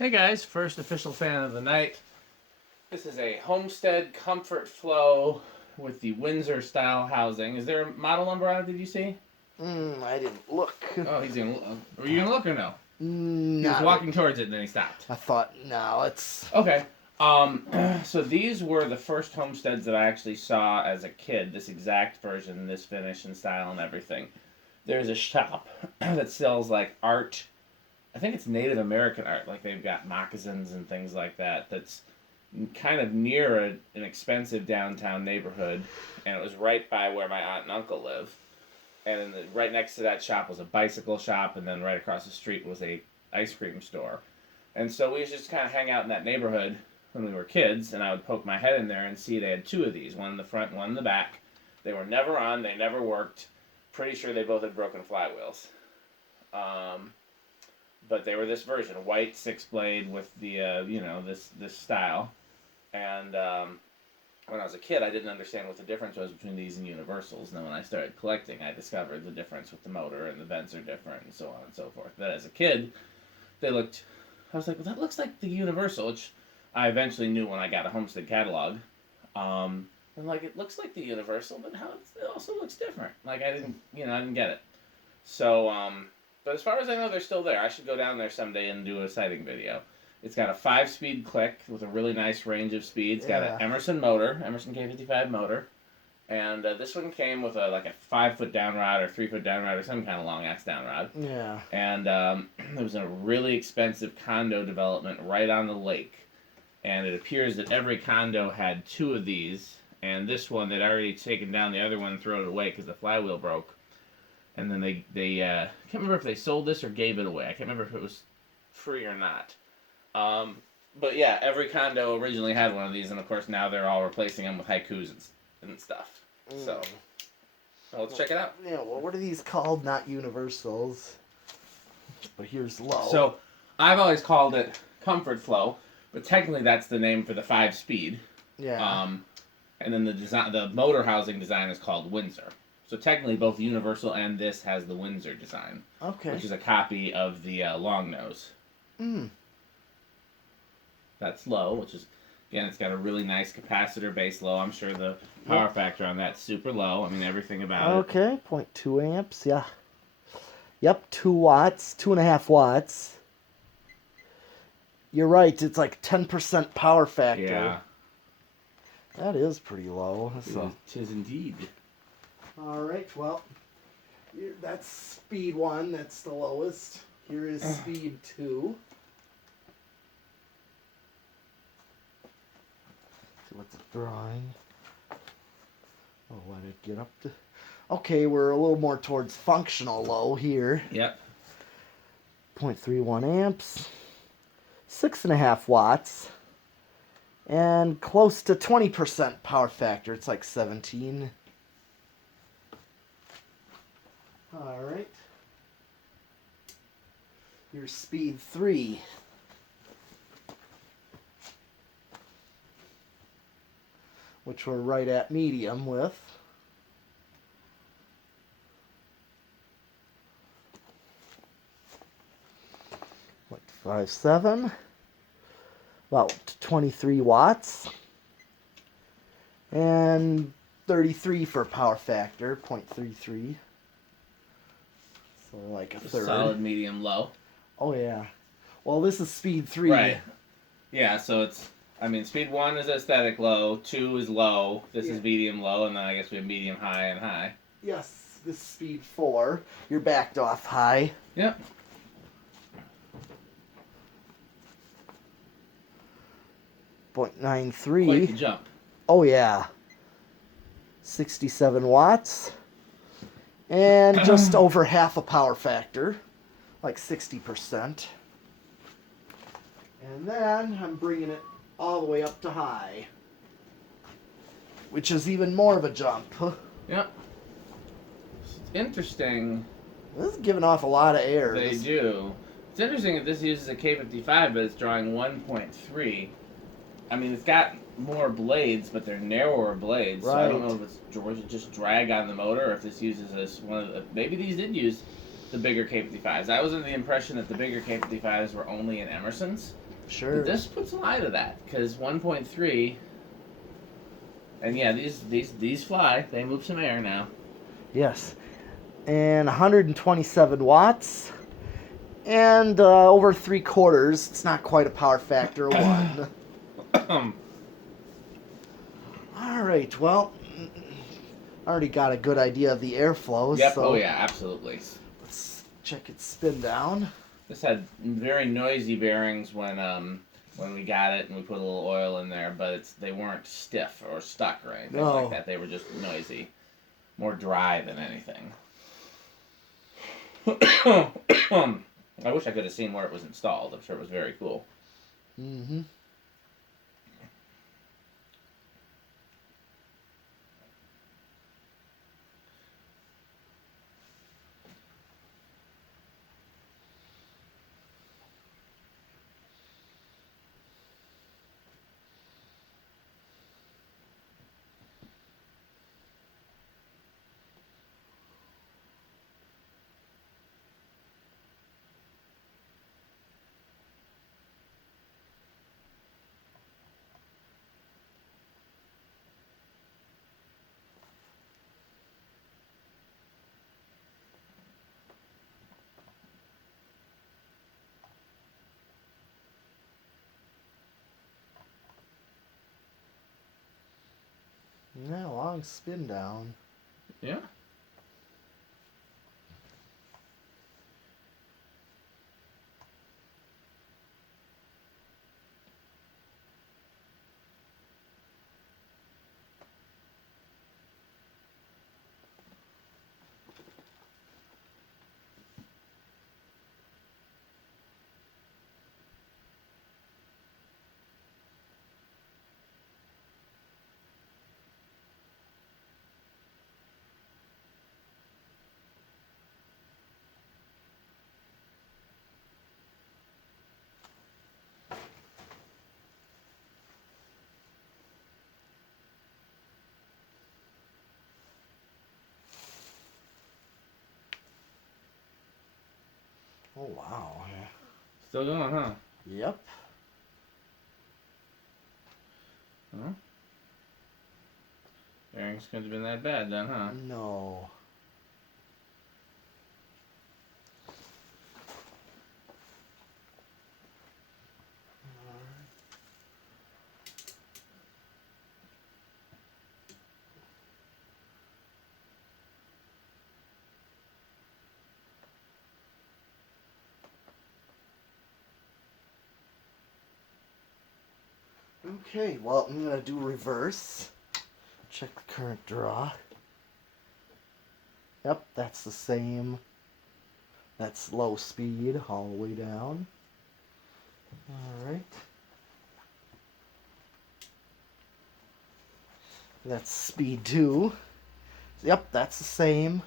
Hey guys, first official fan of the night. This is a Homestead Comfort Flow with the Windsor style housing. Is there a model number on it, did you see? I didn't look. Oh, he's gonna look. Were you gonna look or no? He was Not walking towards it and then he stopped. I thought, no, it's... Okay. So these were the first Homesteads that I actually saw as a kid. This exact version, this finish and style and everything. There's a shop that sells like art. I think it's Native American art. Like they've got moccasins and things like that. That's kind of near an expensive downtown neighborhood, and it was right by where my aunt and uncle live. And right next to that shop was a bicycle shop, and then right across the street was a ice cream store. And so we used to just kind of hang out in that neighborhood when we were kids, and I would poke my head in there and see they had two of these, one in the front, one in the back. They were never on, they never worked. Pretty sure they both had broken flywheels. But they were this version, a white 6-blade with the, this style. And when I was a kid, I didn't understand what the difference was between these and Universals. And then when I started collecting, I discovered the difference with the motor, and the vents are different, and so on and so forth. But as a kid, I was like, well, that looks like the Universal, which I eventually knew when I got a Homestead catalog. And like, it looks like the Universal, but it also looks different. Like, I didn't get it. So, but as far as I know, they're still there. I should go down there someday and do a sighting video. It's got a 5-speed click with a really nice range of speed. It's got an Emerson motor, Emerson K55 motor. And this one came with a 5-foot down rod or 3-foot down rod or some kind of long axe down rod. Yeah. And it was in a really expensive condo development right on the lake. And it appears that every condo had two of these. And this one, they'd already taken down the other one and thrown it away because the flywheel broke. And then they I can't remember if they sold this or gave it away. I can't remember if it was free or not. But yeah, every condo originally had one of these, and of course now they're all replacing them with haikus and stuff. So, let's check it out. Yeah, well, what are these called? Not Universals. But here's low. So, I've always called it Comfort Flow, but technically that's the name for the 5-speed. Yeah. And then the motor housing design is called Windsor. So technically, both Universal and this has the Windsor design. Okay. Which is a copy of the long nose. That's low, which is, again, it's got a really nice capacitor base low. I'm sure the power factor on that's super low. I mean, everything about it. Okay, 0.2 amps, yeah. Yep, 2 watts, 2.5 watts. You're right, it's like 10% power factor. Yeah. That is pretty low. It is indeed. All right, well, that's speed 1. That's the lowest. Here is speed 2. See what's it drawing. Oh, let it get up to... Okay, we're a little more towards functional low here. Yep. 0.31 amps. 6.5 watts. And close to 20% power factor. It's like 17. All right. Here's speed 3. Which we're right at medium with. 0.57. About 23 watts. And 33 for power factor, 0.33. So like a third. Solid, medium, low. Oh yeah. Well, this is speed 3. Right. Yeah, so it's, speed 1 is aesthetic low, 2 is low, this is medium low, and then I guess we have medium high and high. Yes, this is speed 4. You're backed off high. Yep. .93. Quite the jump. Oh yeah. 67 watts. And just over half a power factor. Like 60%. And then I'm bringing it all the way up to high. Which is even more of a jump. Yep. It's interesting. This is giving off a lot of air. They do. It's interesting that this uses a K55, but it's drawing 1.3. It's got more blades, but they're narrower blades. Right. So I don't know if it's just drag on the motor, or if this uses this one of the... Maybe these did use the bigger K55s. I was under the impression that the bigger K55s were only in Emerson's. Sure. But this puts a lie to that, because 1.3, and yeah, these fly. They move some air now. Yes. And 127 watts. And over 3/4. It's not quite a power factor of 1. All right. Well, I already got a good idea of the airflow. Yep. So Oh yeah, absolutely. let's check its spin down. This had very noisy bearings when we got it and we put a little oil in there, but they weren't stiff or stuck or anything like that. They were just noisy, more dry than anything. I wish I could have seen where it was installed. I'm sure it was very cool. Mm-hmm. Yeah, long spin down. Yeah. Oh, wow. Still going, huh? Yep. Huh? Bearings couldn't have been that bad then, huh? No. Okay, well, I'm going to do reverse. Check the current draw. Yep, that's the same. That's low speed all the way down. Alright. That's speed 2. Yep, that's the same.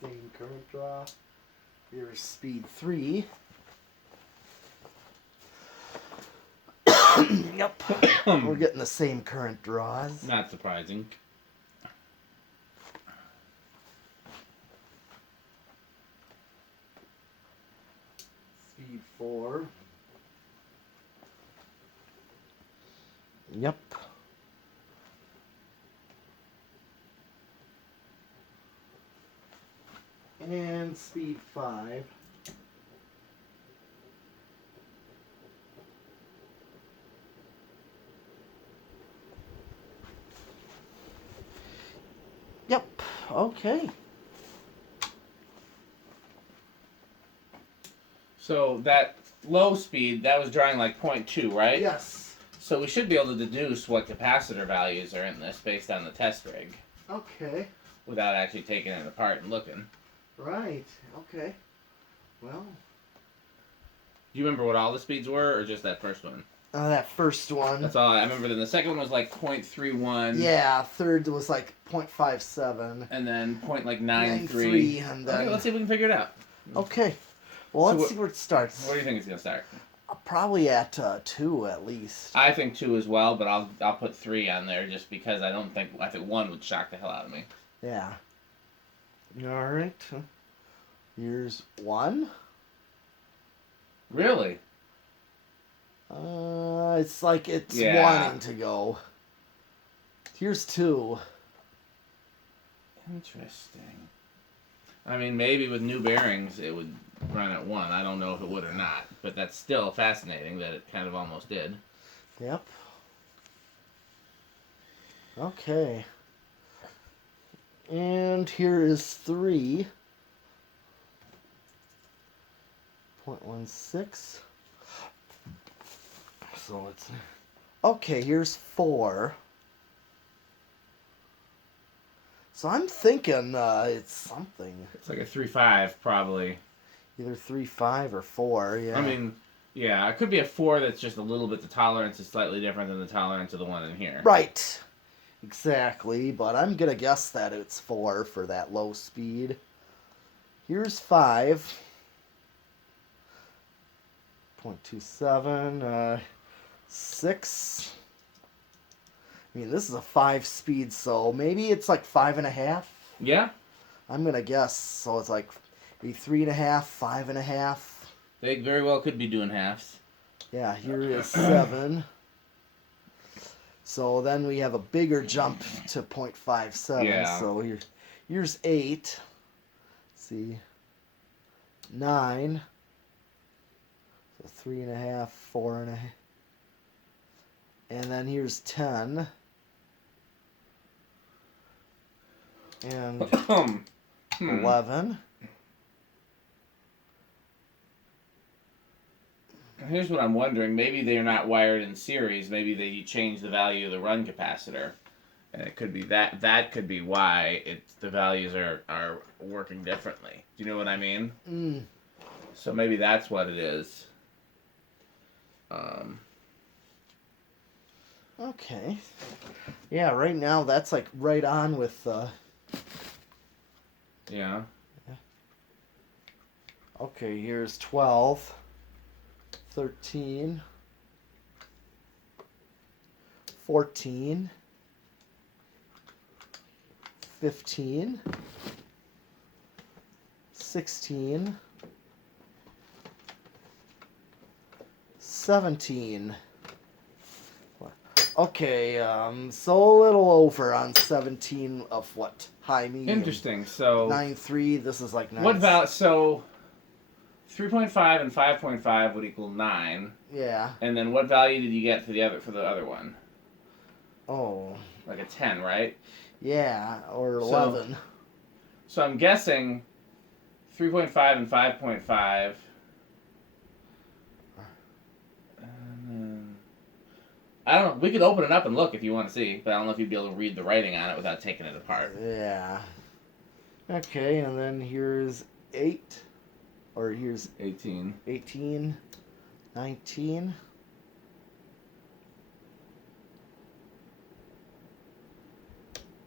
Same current draw. Here's speed 3. Yep. We're getting the same current draws. Not surprising. Speed 4. Yep. And speed 5. Yep. Okay. So that low speed, that was drawing like 0.2, right? Yes. So we should be able to deduce what capacitor values are in this based on the test rig. Okay. Without actually taking it apart and looking. Right. Okay. Well. Do you remember what all the speeds were, or just that first one? That first one. That's all I remember. Then the second one was like 0.31. Yeah, third was like 0.57. And then point like 93. And then... Okay, let's see if we can figure it out. Okay. Well, let's see where it starts. Where do you think it's gonna start? Probably at 2 at least. I think 2 as well, but I'll put 3 on there just because I think 1 would shock the hell out of me. Yeah. All right. Here's 1. Really? It's like it's Yeah. wanting to go. Here's 2. Interesting. I mean, maybe with new bearings it would run at 1. I don't know if it would or not, but that's still fascinating that it kind of almost did. Yep. Okay. And here is 3.16. So it's okay. Here's 4. So I'm thinking it's something. It's like a 3.5 probably. Either 3.5 or 4. Yeah. I mean, yeah, it could be a 4 that's just a little bit, the tolerance is slightly different than the tolerance of the one in here. Right. Exactly. But I'm gonna guess that it's 4 for that low speed. Here's 5.27. 6. I mean, this is a 5-speed, so maybe it's like 5.5. Yeah, I'm gonna guess. So it's like maybe 3.5, 5.5. they very well could be doing halves. Yeah, here is 7. So then we have a bigger jump to 0.57. Yeah. So here's 8. Let's see. 9. So 3.5, 4.5. And then here's 10. And 11. Here's what I'm wondering. Maybe they're not wired in series. Maybe they change the value of the run capacitor. And it could be that could be why the values are working differently. Do you know what I mean? Mm. So maybe that's what it is. Okay. Yeah, right now that's like right on with Yeah. Okay, here's 12, 13, 14, 15, 16, 17. Okay, so a little over on 17 of what? High medium. Interesting. So 9.3, this is like 9. what so 3.5 and 5.5 would equal 9. Yeah. And then what value did you get for the other one? Oh. Like a 10, right? Yeah, or 11. So I'm guessing 3.5 and 5.5. I don't know. We could open it up and look if you want to see, but I don't know if you'd be able to read the writing on it without taking it apart. Yeah. Okay, and then here's 8. Or here's 18. 18. 19.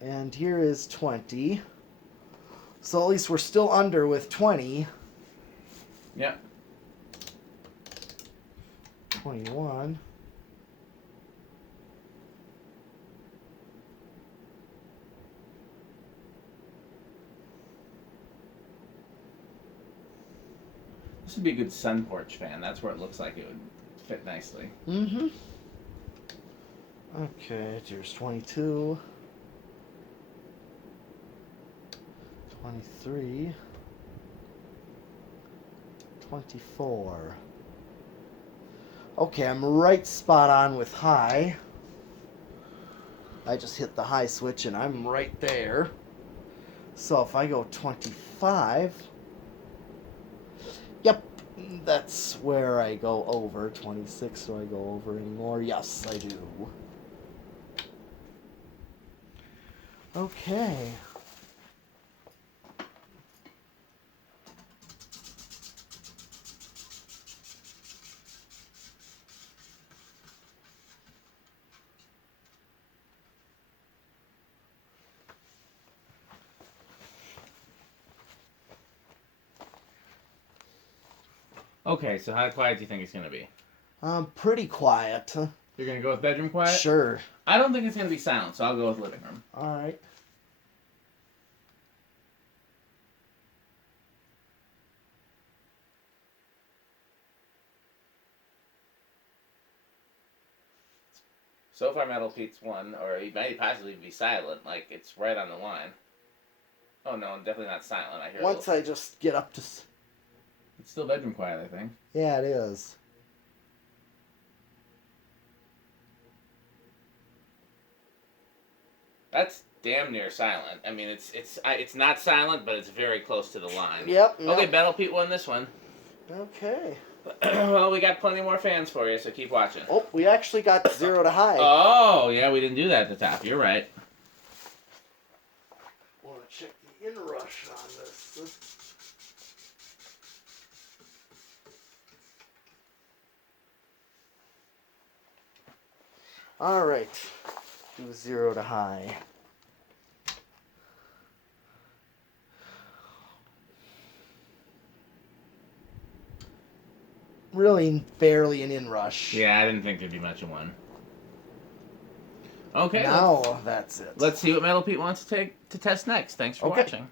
And here is 20. So at least we're still under with 20. Yep. 21. This would be a good sun porch fan. That's where it looks like it would fit nicely. Mm-hmm. Okay, here's 22. 23. 24. Okay, I'm right spot on with high. I just hit the high switch and I'm right there. So if I go 25, yep, that's where I go over. 26, do I go over anymore? Yes, I do. Okay. Okay, so how quiet do you think it's going to be? Pretty quiet. You're going to go with bedroom quiet? Sure. I don't think it's going to be silent, so I'll go with living room. All right. So far, Metal Pete's won, or he might possibly be silent. Like, it's right on the line. Oh, no, definitely not silent. I hear Once I just get up to... It's still bedroom quiet, I think. Yeah, it is. That's damn near silent. I mean, it's not silent, but it's very close to the line. Yep. Okay, Metal Pete won this one. Okay. Well, we got plenty more fans for you, so keep watching. Oh, we actually got 0 to high. Oh, yeah, we didn't do that at the top. You're right. Want to check the inrush on this. All right. Do 0 to high. Really barely an inrush. Yeah, I didn't think there'd be much of one. Okay. Now that's it. Let's see what Metal Pete wants to test next. Thanks for watching.